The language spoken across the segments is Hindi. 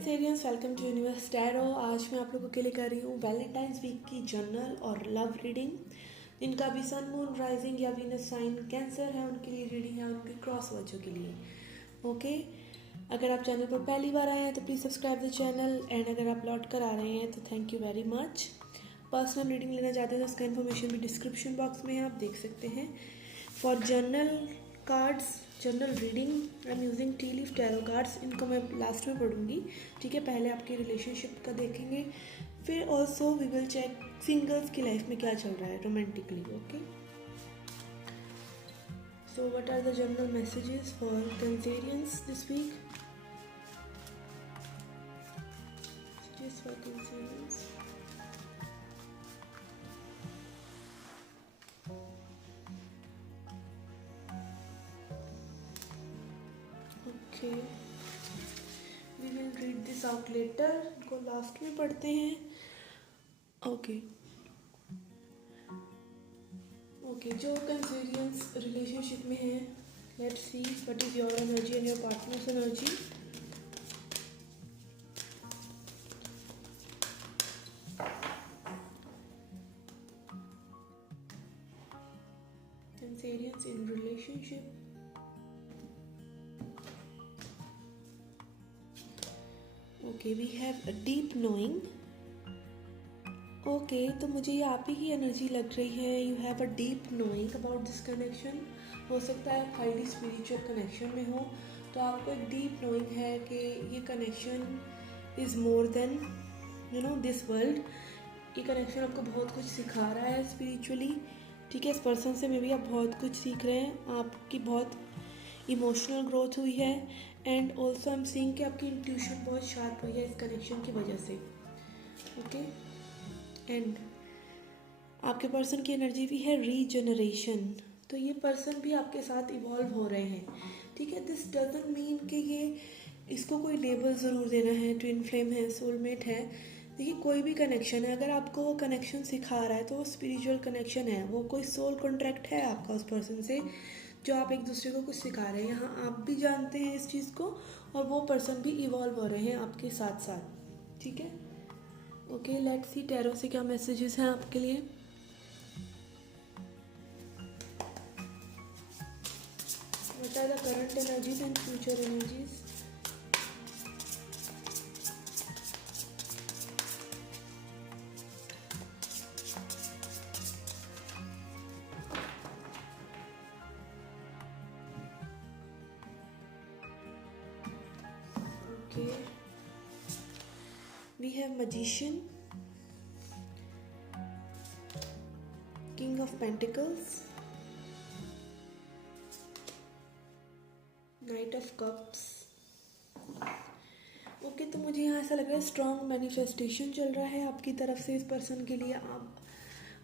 Cancerians, welcome to Universe Tarot. आज मैं आप लोगों के लिए कर रही हूँ वैलेंटाइंस वीक की जनरल और लव रीडिंग। जिनका भी सन, मून, राइजिंग या वीनस साइन कैंसर है उनके लिए रीडिंग है, उनके क्रॉस वर्चों के लिए। ओके, अगर आप चैनल पर पहली बार आए हैं तो please subscribe the channel, and अगर आप लौट कर आ रहे हैं तो thank you very much. Personal reading लेना चाहते हैं तो उसका इन्फॉर्मेशन भी डिस्क्रिप्शन बॉक्स में है, आप देख सकते हैं। For general cards, general reading I am using T leaf tarot cards. इनको मैं लास्ट में पढ़ूंगी, ठीक है। पहले आपकी रिलेशनशिप का देखेंगे, फिर also we will check singles की लाइफ में क्या चल रहा है romantically. Okay, so what are the general messages for Cancerians this week? Messages for Cancerians. Okay, we will read this out later. इनको लास्ट में पढ़ते हैं। ओके ओके, जो कैंसेरियंस रिलेशनशिप में है, let's see what is your energy and your partner's energy. Cancerians in relationship. Okay, we have a deep knowing. Okay, तो मुझे ये आप ही की एनर्जी लग रही है। You have a deep knowing about this connection. हो सकता है आप हाईली स्पिरिचुअल कनेक्शन में हो, तो आपको एक डीप नोइंग है कि ये connection is more than this world. ये कनेक्शन आपको बहुत कुछ सिखा रहा है स्पिरिचुअली, ठीक है। इस पर्सन से मे भी आप बहुत कुछ सीख रहे हैं, आपकी बहुत इमोशनल ग्रोथ हुई है, and also I am seeing कि आपकी इंट्यूशन बहुत शार्प हुई है इस कनेक्शन की वजह से। ओके, एंड आपके पर्सन की एनर्जी भी है रीजनरेशन। तो ये पर्सन भी आपके साथ इवॉल्व हो रहे हैं, ठीक है। दिस डजंट मीन कि ये इसको कोई लेबल ज़रूर देना है, ट्विन फ्लेम है, सोलमेट है। देखिए, कोई भी कनेक्शन है, अगर आपको वो कनेक्शन सिखा रहा है तो वो स्पिरिचुअल कनेक्शन है, वो कोई सोल कॉन्ट्रैक्ट है आपका उस पर्सन से, जो आप एक दूसरे को कुछ सिखा रहे हैं। यहाँ आप भी जानते हैं इस चीज़ को, और वो पर्सन भी इवॉल्व हो रहे हैं आपके साथ साथ, ठीक है। ओके, लेट्स सी टैरो से क्या मैसेजेस हैं आपके लिए। What are the current energies and future energies? Okay, we have Magician, King of Pentacles, Knight of Cups. Okay, तो मुझे यहाँ ऐसा लग रहा है स्ट्रॉन्ग मैनिफेस्टेशन चल रहा है आपकी तरफ से इस पर्सन के लिए। आप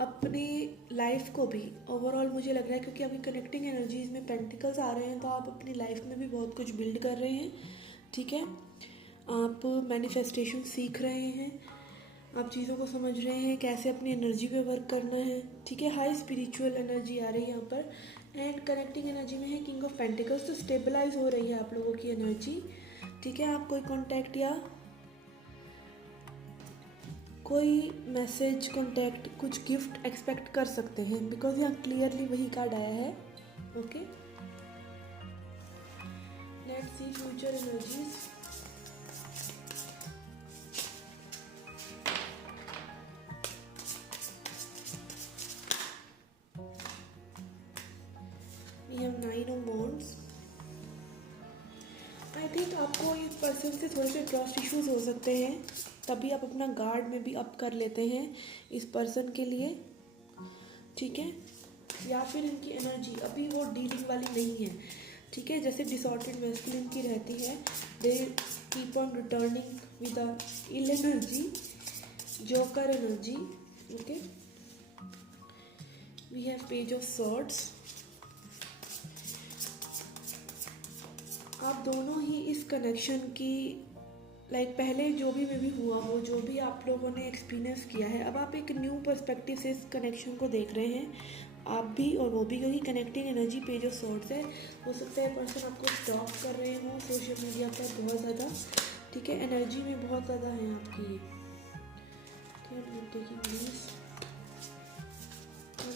अपनी लाइफ को भी ओवरऑल मुझे लग रहा है, क्योंकि अभी कनेक्टिंग एनर्जीज में पेंटिकल्स आ रहे हैं, तो आप अपनी लाइफ में भी बहुत कुछ बिल्ड कर रहे हैं, ठीक है। आप मैनिफेस्टेशन सीख रहे हैं, आप चीज़ों को समझ रहे हैं कैसे अपनी एनर्जी पे वर्क करना है, ठीक है। हाई स्पिरिचुअल एनर्जी आ रही है यहाँ पर, एंड कनेक्टिंग एनर्जी में है किंग ऑफ पेंटिकल्स। तो स्टेबलाइज हो रही है आप लोगों की एनर्जी, ठीक है। आप कोई कॉन्टैक्ट या कोई मैसेज, कॉन्टैक्ट, कुछ गिफ्ट एक्सपेक्ट कर सकते हैं, बिकॉज यहाँ क्लियरली वही कार्ड आया है। Okay, let's C future energies. We have 9 of Wands. I think आपको इस पर्सन से थोड़े से ट्रस्ट इश्यूज हो सकते हैं, तभी आप अपना गार्ड में भी अप कर लेते हैं इस पर्सन के लिए, ठीक है। या फिर इनकी एनर्जी अभी वो डीलिंग वाली नहीं है, ठीक है। जैसे डिसऑर्डर्ड मैस्कुलिन की रहती है, they keep on returning with a ill energy, joker energy. Okay, we have page of swords. आप दोनों ही इस कनेक्शन की पहले जो भी मे भी हुआ हो, जो भी आप लोगों ने एक्सपीरियंस किया है, अब आप एक न्यू पर्सपेक्टिव से इस कनेक्शन को देख रहे हैं, आप भी और वो भी, क्योंकि connecting energy page of swords है। हो सकता है पर्सन आपको स्टॉक कर रहे हो सोशल मीडिया पर बहुत ज़्यादा, ठीक है, एनर्जी में बहुत ज़्यादा है आपकी।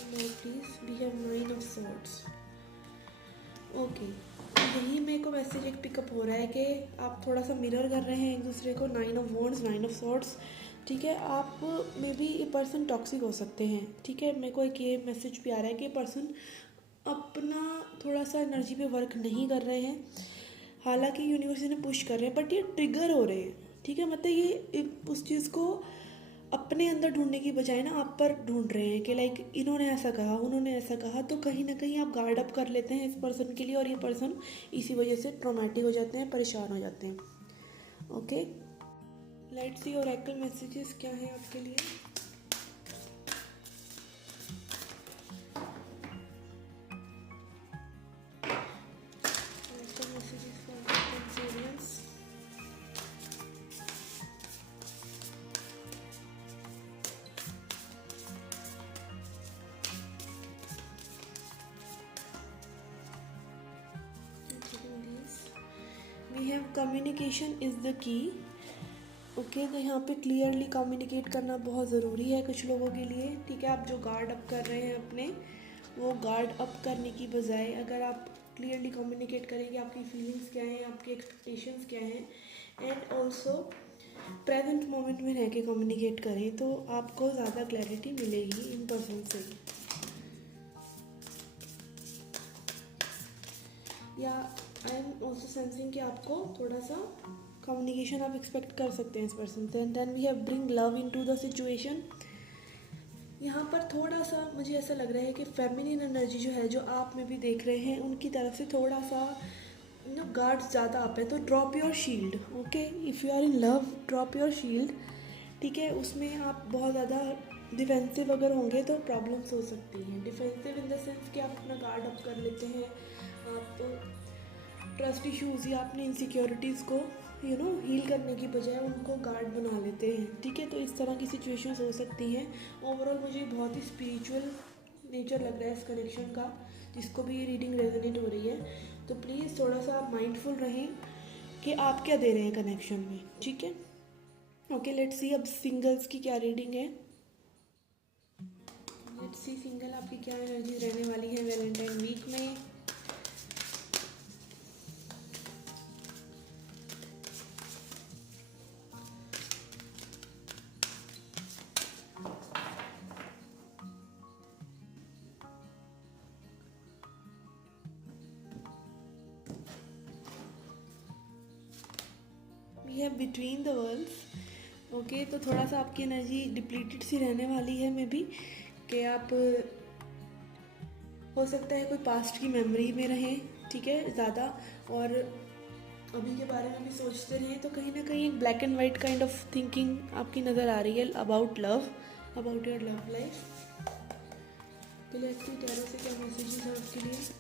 Please please we have 9 of swords. Okay, यही मेरे को मैसेज एक पिकअप हो रहा है कि आप थोड़ा सा मिरर कर रहे हैं एक दूसरे को। 9 ऑफ वॉन्ड्स, 9 ऑफ सॉर्ड्स, ठीक है। आप मे बी ये पर्सन टॉक्सिक हो सकते हैं, ठीक है। मेरे को एक ये मैसेज भी आ रहा है कि पर्सन अपना थोड़ा सा एनर्जी पे वर्क नहीं कर रहे हैं, हालांकि यूनिवर्स ने पुश कर रहे हैं, बट ये ट्रिगर हो रहे हैं, ठीक है। मतलब ये उस चीज़ को अपने अंदर ढूंढने की बजाय ना आप पर ढूंढ रहे हैं कि लाइक इन्होंने ऐसा कहा, उन्होंने ऐसा कहा, तो कहीं ना कहीं आप गार्ड अप कर लेते हैं इस पर्सन के लिए, और ये पर्सन इसी वजह से ट्रॉमेटिक हो जाते हैं, परेशान हो जाते हैं। Okay, let's see oracle messages क्या है आपके लिए। Oracle messages for Cancerians. We have communication is the key. Okay, तो यहाँ पे क्लियरली कम्युनिकेट करना बहुत ज़रूरी है कुछ लोगों के लिए, ठीक है। आप जो गार्ड अप कर रहे हैं अपने, वो गार्ड अप करने की बजाय अगर आप क्लियरली कम्युनिकेट करेंगे आपकी फीलिंग्स क्या हैं, आपकी एक्सपेक्टेशंस क्या हैं, एंड ऑल्सो प्रेजेंट मोमेंट में रह के कम्युनिकेट करें, तो आपको ज़्यादा क्लैरिटी मिलेगी इन पर्सन से। या आई एम ऑल्सो सेंसिंग कि आपको थोड़ा सा कम्युनिकेशन आप एक्सपेक्ट कर सकते हैं इस पर्सन से। And then we have bring love into the situation. यहाँ पर थोड़ा सा मुझे ऐसा लग रहा है कि फेमिनिन एनर्जी जो है, जो आप में भी देख रहे हैं, उनकी तरफ से थोड़ा सा गार्ड्स ज़्यादा आप है, तो drop your shield. Okay, if you are in love, drop your shield, ठीक है। उसमें आप बहुत ज़्यादा डिफेंसिव अगर होंगे तो प्रॉब्लम्स हो सकती हैं। डिफेंसिव इन द सेंस कि आप अपना गार्ड अप कर लेते हैं, आप ट्रस्ट इश्यूज़ या अपनी इनसिक्योरिटीज़ को हील करने की बजाय उनको गार्ड बना लेते हैं, ठीक है। तो इस तरह की सिचुएशंस हो सकती हैं। ओवरऑल मुझे बहुत ही स्पिरिचुअल नेचर लग रहा है इस कनेक्शन का, जिसको भी ये रीडिंग रेजोनेट हो रही है। तो प्लीज़ थोड़ा सा आप माइंडफुल रहें कि आप क्या दे रहे हैं कनेक्शन में, ठीक है। ओके, लेट्स सी अब सिंगल्स की क्या रीडिंग है। लेट्स सी सिंगल आपकी क्या एनर्जी रहने वाली है वैलेंटाइन वीक में। We have between the worlds. Okay, तो थोड़ा सा आपकी एनर्जी डिप्लीटेड सी रहने वाली है मे बी, कि आप हो सकता है कोई पास्ट की मेमोरी में रहें, ठीक है, ज़्यादा, और अभी के बारे में भी सोचते रहें। तो कहीं ना कहीं एक black and white kind of thinking आपकी नज़र आ रही है about love, about your love life. Galaxy tarot से क्या मैसेजेस हैं आपके लिए।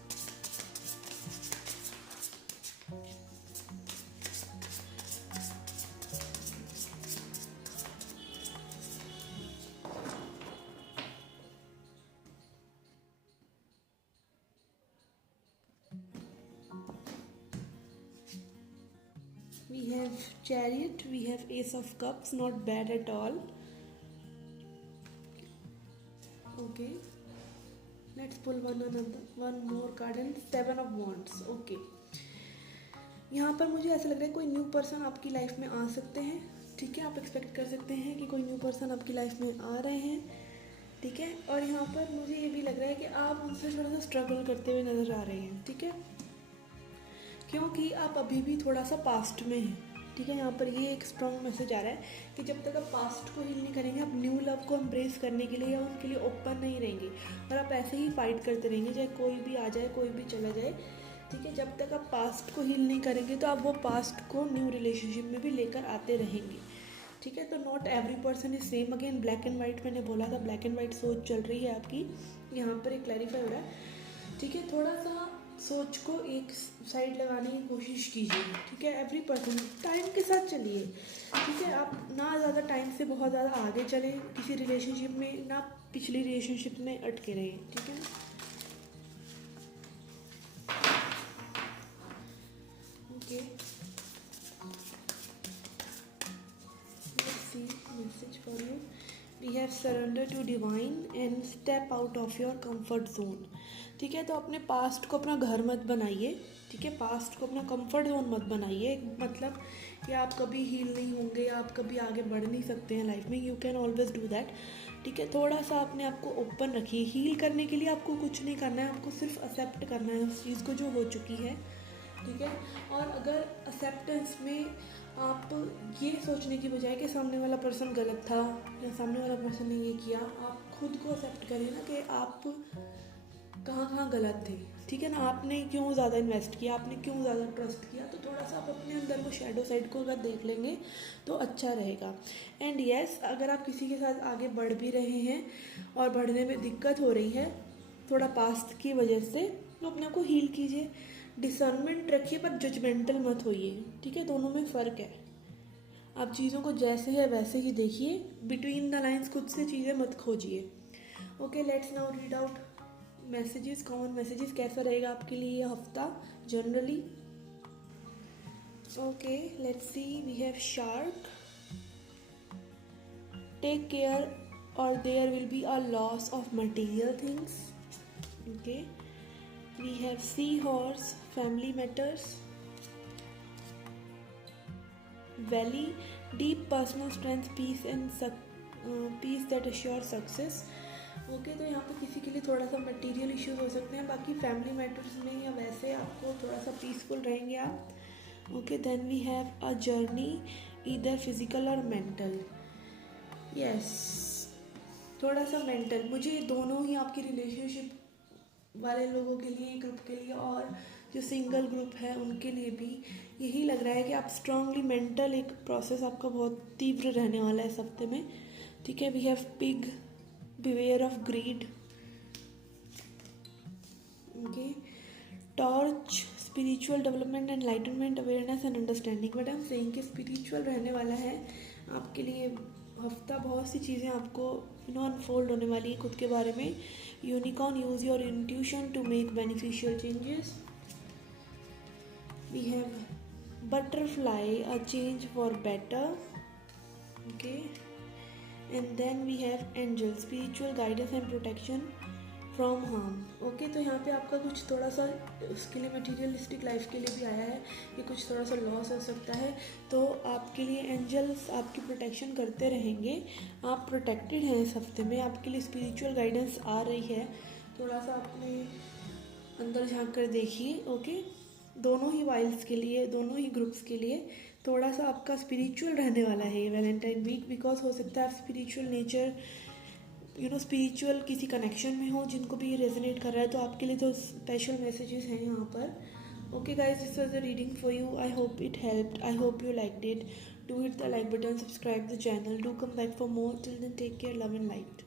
We have Chariot, we have Ace of Cups, not bad at all. Okay, let's pull one more card and 7 of Wands. Okay, यहाँ पर मुझे ऐसा लग रहा है कोई न्यू पर्सन आपकी लाइफ में आ सकते हैं, ठीक है। आप एक्सपेक्ट कर सकते हैं कि कोई न्यू पर्सन आपकी लाइफ में आ रहे हैं, ठीक है। और यहाँ पर मुझे ये भी लग रहा है कि आप उनसे थोड़ा सा स्ट्रगल करते हुए नज़र आ रहे हैं, ठीक है, क्योंकि आप अभी भी थोड़ा सा पास्ट में हैं, ठीक है। यहाँ पर ये एक स्ट्रॉन्ग मैसेज आ रहा है कि जब तक आप पास्ट को हील नहीं करेंगे, आप न्यू लव को एम्ब्रेस करने के लिए या उनके लिए ओपन नहीं रहेंगे, और आप ऐसे ही फाइट करते रहेंगे, चाहे कोई भी आ जाए, कोई भी चला जाए, ठीक है। जब तक आप पास्ट को हील नहीं करेंगे तो आप वो पास्ट को न्यू रिलेशनशिप में भी लेकर आते रहेंगे, ठीक है। तो not every person is same. Again black and white मैंने बोला था, ब्लैक एंड वाइट सोच चल रही है आपकी, यहाँ पर एक क्लैरिफाई हो रहा है, ठीक है। थोड़ा सा सोच को एक साइड लगाने की कोशिश कीजिए, ठीक है। एवरी पर्सन टाइम के साथ चलिए, ठीक है। आप ना ज़्यादा टाइम से बहुत ज़्यादा आगे चलें किसी रिलेशनशिप में, ना पिछली रिलेशनशिप में अटके रहें, ठीक है। Okay, for you. We have surrender to divine and step out of your comfort zone. ठीक है, तो अपने पास्ट को अपना घर मत बनाइए। ठीक है, पास्ट को अपना कंफर्ट जोन मत बनाइए, मतलब कि आप कभी हील नहीं होंगे, आप कभी आगे बढ़ नहीं सकते हैं लाइफ में। You can always do that. ठीक है, थोड़ा सा अपने आप को ओपन रखिए। हील करने के लिए आपको कुछ नहीं करना है, आपको सिर्फ एक्सेप्ट करना है उस चीज़ को जो हो चुकी है। ठीक है, और अगर एक्सेप्टेंस में आप ये सोचने की बजाय कि सामने वाला पर्सन गलत था या सामने वाला पर्सन ने ये किया, आप खुद को एक्सेप्ट करिए ना कि आप कहाँ कहाँ गलत थे। ठीक है ना, आपने क्यों ज़्यादा इन्वेस्ट किया, आपने क्यों ज़्यादा ट्रस्ट किया। तो थोड़ा सा आप अपने अंदर वो शैडो साइड को अगर देख लेंगे तो अच्छा रहेगा। एंड येस, अगर आप किसी के साथ आगे बढ़ भी रहे हैं और बढ़ने में दिक्कत हो रही है थोड़ा पास्ट की वजह से, तो अपने आप को हील कीजिए, डिसर्नमेंट रखिए, पर जजमेंटल मत होइए। ठीक है, दोनों में फ़र्क है। आप चीज़ों को जैसे है वैसे ही देखिए, बिटवीन द लाइन्स खुद से चीज़ें मत खोजिए। Okay, let's now read out messages, common messages. कैसा रहेगा आपके लिए ये हफ्ता generally? Okay, let's see. We have shark, take care और there will be a loss of material things. Okay, we have sea horse, family matters, valley, deep personal strength, peace and peace that assure success. Okay, तो यहाँ पे किसी के लिए थोड़ा सा मटेरियल इश्यूज हो सकते हैं, बाकी फैमिली मैटर्स में या वैसे आपको थोड़ा सा पीसफुल रहेंगे आप। Okay, then we have a journey, either physical और मेंटल। यस, थोड़ा सा मेंटल, मुझे दोनों ही आपकी रिलेशनशिप वाले लोगों के लिए, ग्रुप के लिए और जो सिंगल ग्रुप है उनके लिए भी यही लग रहा है कि आप स्ट्रांगली मेंटल, एक प्रोसेस आपका बहुत तीव्र रहने वाला है इस हफ्ते में। ठीक है, we have pig, beware of greed. Okay, torch, spiritual development, enlightenment, awareness and understanding. But हम saying कि spiritual रहने वाला है आपके लिए हफ्ता, बहुत सी चीज़ें आपको अनफोल्ड होने वाली है खुद के बारे में। Unicorn, use your intuition to make beneficial changes. We have butterfly, a change for better. Okay, and then we have angel, spiritual guidance and protection from harm. Okay, तो यहाँ पे आपका कुछ थोड़ा सा उसके लिए मटीरियलिस्टिक लाइफ के लिए भी आया है कि कुछ थोड़ा सा लॉस हो सकता है, तो आपके लिए एंजल्स आपकी प्रोटेक्शन करते रहेंगे। आप प्रोटेक्टेड हैं इस हफ्ते में, आपके लिए स्पिरिचुअल गाइडेंस आ रही है। थोड़ा सा अपने अंदर झांक कर देखिए। ओके, दोनों ही वाइल्ड्स के लिए, दोनों ही ग्रुप्स के लिए थोड़ा सा आपका स्पिरिचुअल रहने वाला है ये वैलेंटाइन वीक, बिकॉज हो सकता है आप स्पिरिचुअल नेचर, स्पिरिचुअल किसी कनेक्शन में हो जिनको भी ये रेजोनेट कर रहा है, तो आपके लिए तो स्पेशल मैसेजेस हैं यहाँ पर। Okay guys, this was the reading for you. I hope it helped, I hope you liked it. Do hit the like button, subscribe the channel, do come back for more. Till then take care, love and light.